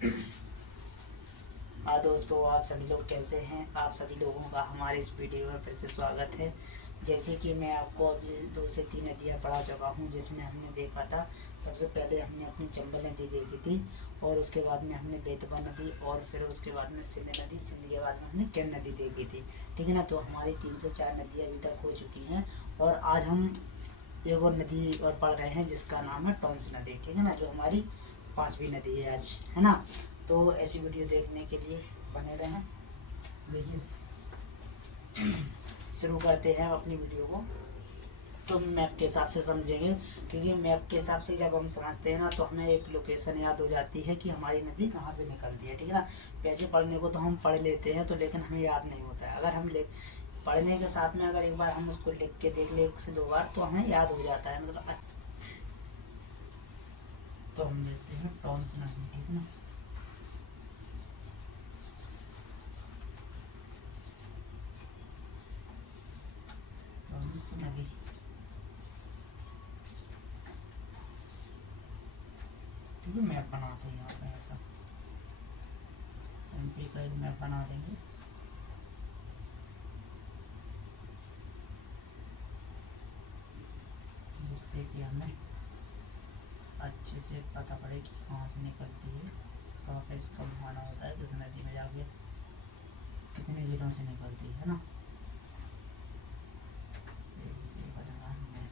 हाँ दोस्तों, आप सभी लोग कैसे हैं। आप सभी लोगों का हमारे इस वीडियो में फिर से स्वागत है। जैसे कि मैं आपको अभी 2 से 3 नदियाँ पढ़ा चुका हूँ, जिसमें हमने देखा था। सबसे पहले हमने अपनी चंबल नदी देखी थी, और उसके बाद में हमने बेतवा नदी, और फिर उसके बाद में सिंध नदी, सिंध के बाद में हमने केन नदी देखी थी। ठीक है ना। तो हमारी 3 से 4 नदियाँ अभी तक हो चुकी हैं, और आज हम एक और नदी और पढ़ रहे हैं जिसका नाम है टॉन्स नदी। ठीक है ना, जो हमारी 5वीं नदी है आज, है ना। तो ऐसी वीडियो देखने के लिए बने रहें। देखिए, शुरू करते हैं अपनी वीडियो को। तो मैप के हिसाब से समझेंगे, क्योंकि मैप के हिसाब से जब हम समझते हैं ना, तो हमें एक लोकेशन याद हो जाती है कि हमारी नदी कहाँ से निकलती है। ठीक है ना। पैसे पढ़ने को तो हम पढ़ लेते हैं, तो लेकिन हमें याद नहीं होता है। अगर हम पढ़ने के साथ में अगर एक बार हम उसको लिख के देख ले 1 से 2 बार, तो हमें याद हो जाता है, मतलब। तो हम देखते हैं टॉन्स नदी। ठीक है ना। टॉन्स नदी। ठीक है, मैप बनाते हैं यहाँ पे ऐसा। एमपी का एक मैप बना देंगे। जिससे कि हमें अच्छे से पता पड़े कि कहाँ से निकलती है, कहाँ पे इसका घुमाना होता है, किस नदी में जाके कितने जिलों से निकलती है ना। ये बना मैप।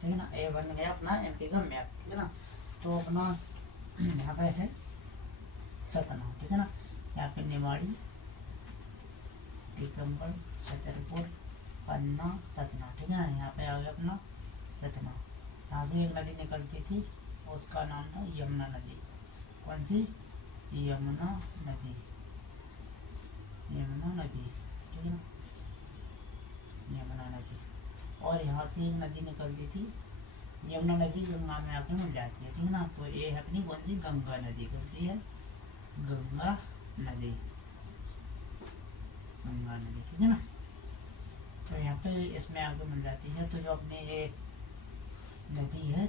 ठीक है ना। ये बन गया अपना एमपी का मैप। ठीक है ना। तो अपना यहाँ पे है सतना। ठीक है ना। यहाँ पे निवाड़ी, टीकमगढ़, छतरपुर, पन्ना, सतना। ठीक है ना। यहाँ पे आ गया अपना सतना। यहाँ से एक नदी निकलती थी, उसका नाम था यमुना नदी। कौन सी? यमुना नदी। यमुना नदी। ठीक है ना। यमुना नदी। और यहाँ से एक नदी निकलती थी, यमुना नदी गंगा में आके मिल जाती है। ठीक है ना। तो ये है अपनी कौन सी? गंगा नदी। कौन सी है? गंगा नदी। गंगा नदी। ठीक है ना। तो यहाँ पे इसमें आगे मिल जाती है। तो जो अपने ये नदी है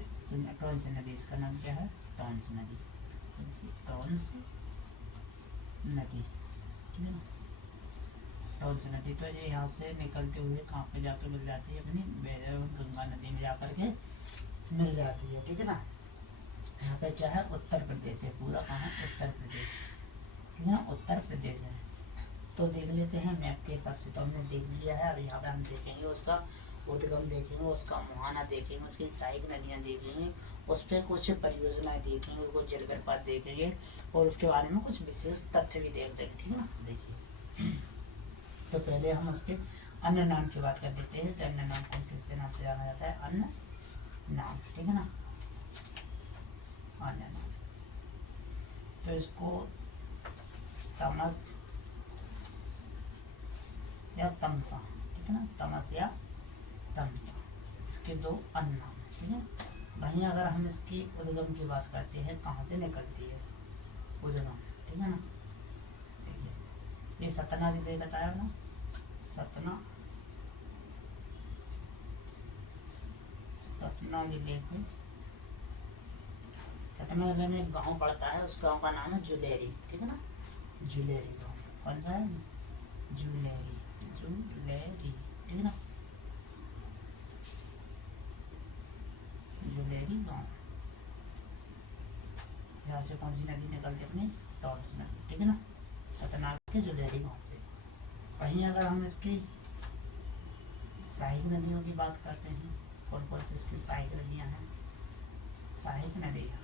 टॉन्स नदी, इसका नाम क्या है? टॉन्स नदी। टॉन्स नदी। ठीक है ना। टॉन्स नदी। तो ये यहाँ से निकलते हुए कहाँ पे जाकर मिल जाती है? अपनी गंगा नदी में जाकर के मिल जाती है। ठीक है ना। यहाँ पे क्या है? उत्तर प्रदेश है पूरा। कहाँ है? उत्तर प्रदेश। ठीक है ना। उत्तर प्रदेश है। तो देख लेते हैं मैप के हिसाब से। तो हमने देख लिया है। अब यहाँ पे हम देखेंगे उसका उद्गम, देखेंगे उसका मुहाना, देखेंगे उसकी सहायक नदियाँ देखेंगे, उस पर कुछ परियोजनाएं देखेंगे, कुछ जलप्रपात देखेंगे, और उसके बारे में कुछ विशेष तथ्य भी देख लेंगे। ठीक है ना। देखिए, तो पहले हम उसके अन्य नाम की बात कर लेते हैं। अन्य नाम को किससे नाम से जाना जाता है? अन्य नाम। ठीक है ना। अन्य नाम। तो इसको तमस या तमसा। ठीक है ना। तमस या तमसा, इसके दो अन्य नाम है। ठीक है। वहीं अगर हम इसकी उद्गम की बात करते हैं, कहाँ से निकलती है उद्गम। ठीक है ना। देखिए, ये सतना जिले बताया ना, सतना। सतना जिले में, सतना जिले में एक गांव पड़ता है, उस गांव का नाम है जुलेरी। ठीक है ना। जुलेरी गांव। कौन सा है? जुलेरी। जुलेरी। ठीक है ना। जुलेरी गांव। यहाँ से कौन सी नदी निकलती है? अपनी टॉन्स नदी। ठीक है ना। सतना के जुलेरी गांव से। वहीं अगर हम इसकी सहायक नदियों की बात करते हैं, कौन कौन सी इसकी सहायक नदियाँ हैं? सहायक नदियाँ,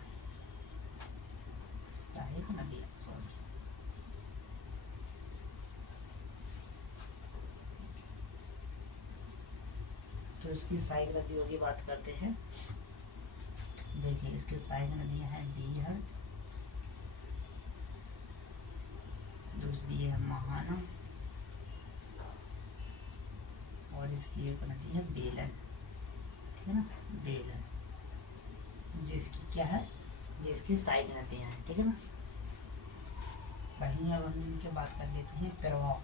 सहायक नदियाँ, सॉरी। तो इसकी सहायक नदियों की बात करते हैं। देखिए, इसकी सहायक नदियाँ हैं बीहड़, दूसरी है महाना, और इसकी एक नदी है बेलन। ठीक है ना। बेलन, जिसकी क्या है? जिसकी सहायक नदियाँ हैं। ठीक है ना। वहीं अब हम इनकी बात कर लेते हैं प्रभाव।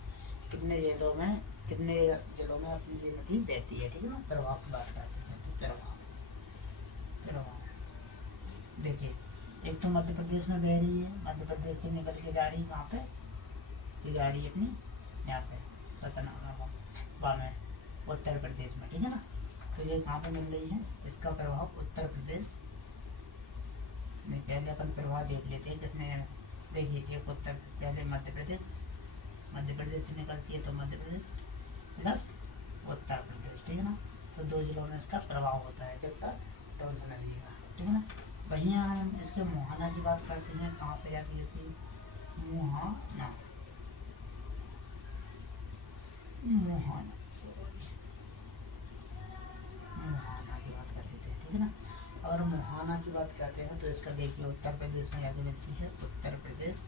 कितने जिलों में कितने जिलों में अपनी ये नदी बहती है, ठीक है ना। प्रवाह की बात करते हैं, तो प्रवाह प्रवाह देखिए, एक तो मध्य प्रदेश में बह रही है, मध्य प्रदेश से निकल के जा रही कहाँ पे, ये जा रही है अपनी यहाँ पे सतना में उत्तर प्रदेश में, ठीक है ना। तो ये कहाँ पे मिल रही है, इसका प्रभाव उत्तर प्रदेश में। पहले अपन प्रभाव देख लेते हैं किसने, देखिए एक उत्तर, पहले मध्य प्रदेश से निकलती है, तो मध्य प्रदेश प्लस उत्तर प्रदेश, ठीक है ना। तो दो जिलों में इसका प्रभाव होता है, किसका, टोंस नदी का, ठीक है ना। वहीं हम इसके मोहाना की बात करते हैं, कहाँ पे जाती है, मोहाना की बात करते थे, ठीक है ना। और मोहाना की बात करते हैं तो इसका देखिए उत्तर प्रदेश में जाके मिलती है, उत्तर प्रदेश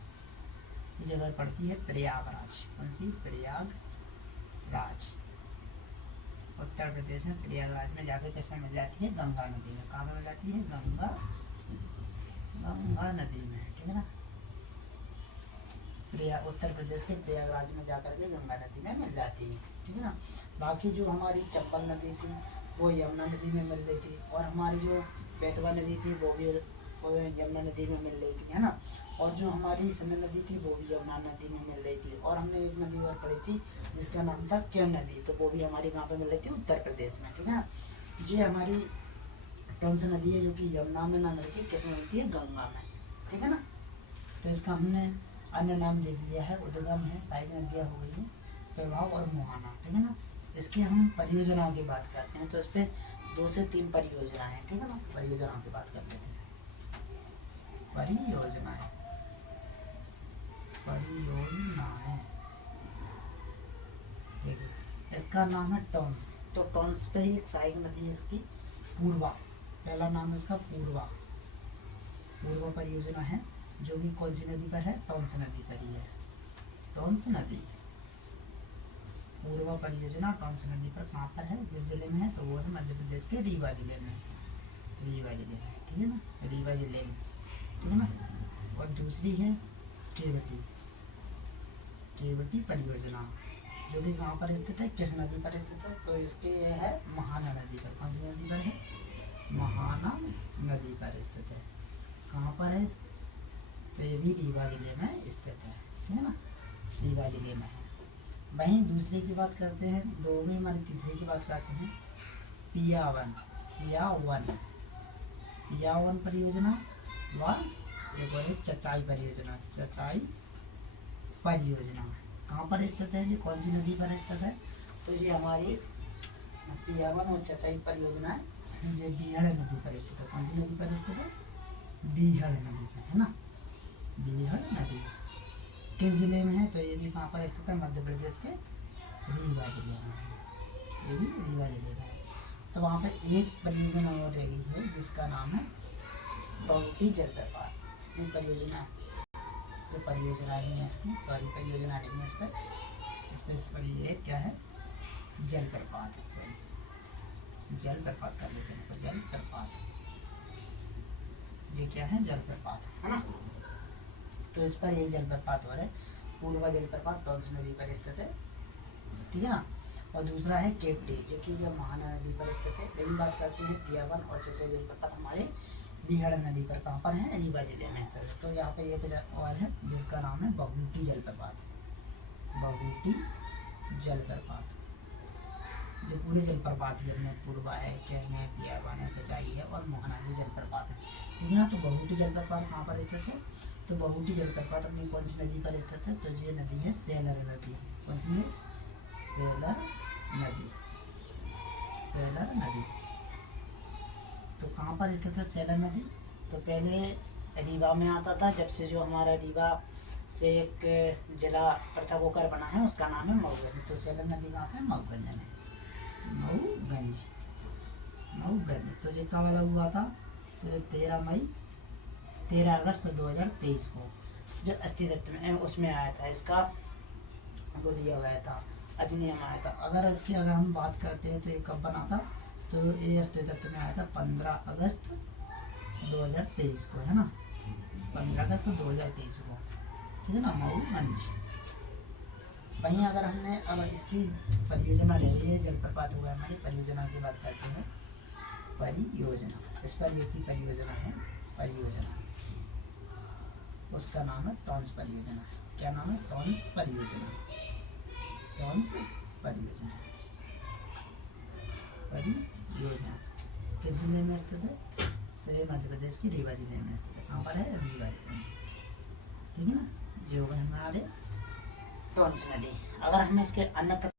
की जगह पड़ती है प्रयागराज, कौन सी, प्रयागराज। उत्तर प्रदेश में प्रयागराज में जाके किसमें मिल जाती है, गंगा नदी में। कहाँ में मिल जाती है, गंगा नदी में, ठीक है ना। उत्तर प्रदेश के प्रयागराज में जाकर के गंगा नदी में मिल जाती है, ठीक है ना। बाकी जो हमारी चंबल नदी थी वो यमुना नदी में मिल रही थी, और हमारी जो बेतवा नदी थी वो भी यमुना नदी में मिल रही थी, है ना। और जो हमारी सिंध नदी थी वो भी यमुना नदी में मिल रही थी। और हमने एक नदी और पढ़ी थी जिसका नाम था केन नदी, तो वो भी हमारी कहाँ पे मिल रही थी, उत्तर प्रदेश में, ठीक है ना। ये हमारी टोंस नदी है जो कि यमुना में ना मिलती, किस में मिलती है, गंगा में, ठीक है ना। तो इसका हमने अन्य नाम देख लिया है, उद्गम है, सहायक नदियाँ हो गई हैं, प्रभाव और मोहाना, ठीक है ना। इसकी हम परियोजनाओं की बात करते हैं, तो इस पर 2 से 3 परियोजना है, ठीक है ना। परियोजनाओं की बात कर लेते हैं, परियोजनाएं देखिए, इसका नाम है टोंस। तो टोंस पे ही एक सहायक नदी है इसकी, पूर्वा, पहला नाम इसका पूर्वा परियोजना है, जो कि कौन सी नदी पर है, टोंस नदी पर ही है, टोंस नदी। पूर्वा परियोजना टोंस नदी पर कहाँ पर है, किस जिले में है, तो वो है मध्य प्रदेश के रीवा जिले में, ठीक है ना, रीवा जिले में, ठीक है ना। और दूसरी है केवटी परियोजना, जो कि कहाँ पर स्थित है, किस नदी पर स्थित है, तो इसके है महाना नदी पर। कौन सी नदी पर है, महाना नदी पर स्थित है। कहाँ पर है, तो ये भी रीवा जिले में स्थित है, ठीक है ना, रीवा जिले में है। वहीं दूसरे की बात करते हैं, दो में हमारी तीसरे की बात करते हैं, पियावन परियोजना व एक और चचाई परियोजना कहाँ पर स्थित है, ये कौन सी नदी पर स्थित है, तो ये हमारी पियावन और चचाई परियोजना ये बीहड़ नदी पर स्थित है। कौन सी नदी पर स्थित है, बीहड़ नदी पर, है ना, बीहड़ नदी किस जिले में है, तो ये भी कहाँ पर स्थित है, मध्य प्रदेश के रीवा जिले में, ये भी रीवा जिले में है। तो वहाँ पे एक परियोजना और रह गई है जिसका नाम है बहुटी जलप्रपात। ये परियोजना जो परियोजना नहीं है इसमें, परियोजना नहीं है इस पर ये क्या है, जलप्रपात है, जलप्रपात कर लेते हैं, जलप्रपात ये क्या है, जलप्रपात, है ना। तो इस पर एक जलप्रपात और है, पूर्वा जलप्रपात टोंस नदी पर स्थित है, ठीक है ना। और दूसरा है केवटी, जो कि यह महाना नदी पर स्थित है। वही बात करते हैं पियावन और चचाई जलप्रपात हमारे बीहड़ नदी पर कहाँ पर है, रीवा जिले में स्थित है। तो यहाँ पे एक और है जिसका नाम है बहुटी जलप्रपात, जो पूरे जलप्रपात ही अपने पूर्वा है, कैन है, पियावन है, चचाई है और मोहना जी जलप्रपात है, ठीक है ना। तो बहुटी जलप्रपात कहाँ पर स्थित है, तो बहुटी जलप्रपात अपनी कौन सी नदी पर स्थित है, तो ये नदी है सेलर नदी। कौन सी है, सेलर नदी। तो कहाँ पर स्थित है सेलर नदी, तो पहले रीवा में आता था, जब से जो हमारा रीवा से एक जिला पृथक होकर बना है उसका नाम है मऊगंज। तो सेलर नदी कहाँ पे, मऊगंज में, मऊगंज। तो ये कब वाला हुआ था, तो ये 13 अगस्त 2023 को जो अस्तित्व में उसमें आया था, इसका वो दिया गया था, अधिनियम आया था। अगर हम बात करते हैं तो ये कब बना था, तो ये अस्तित्व में आया था 15 अगस्त 2023 को, है ना, 15 अगस्त 2023 को, ठीक है ना, मऊगंज। वहीं अगर हमने अब इसकी परियोजना ले ली है, जलप्रपात हुआ है हमारी, परियोजना की बात करते हैं। परियोजना, इस पर एक ही परियोजना है, परियोजना, उसका नाम है टॉन्स परियोजना। क्या नाम है? टॉन्स परियोजना, टॉन्स परियोजना। परियोजना किस जिले में स्थित है? तो ये मध्य प्रदेश की रीवा जिले में स्थित है। कहाँ पर है? रीवा जिले में, ठीक है ना। जो होगा हमारे टॉन्स नदी। अगर हमने इसके अन्य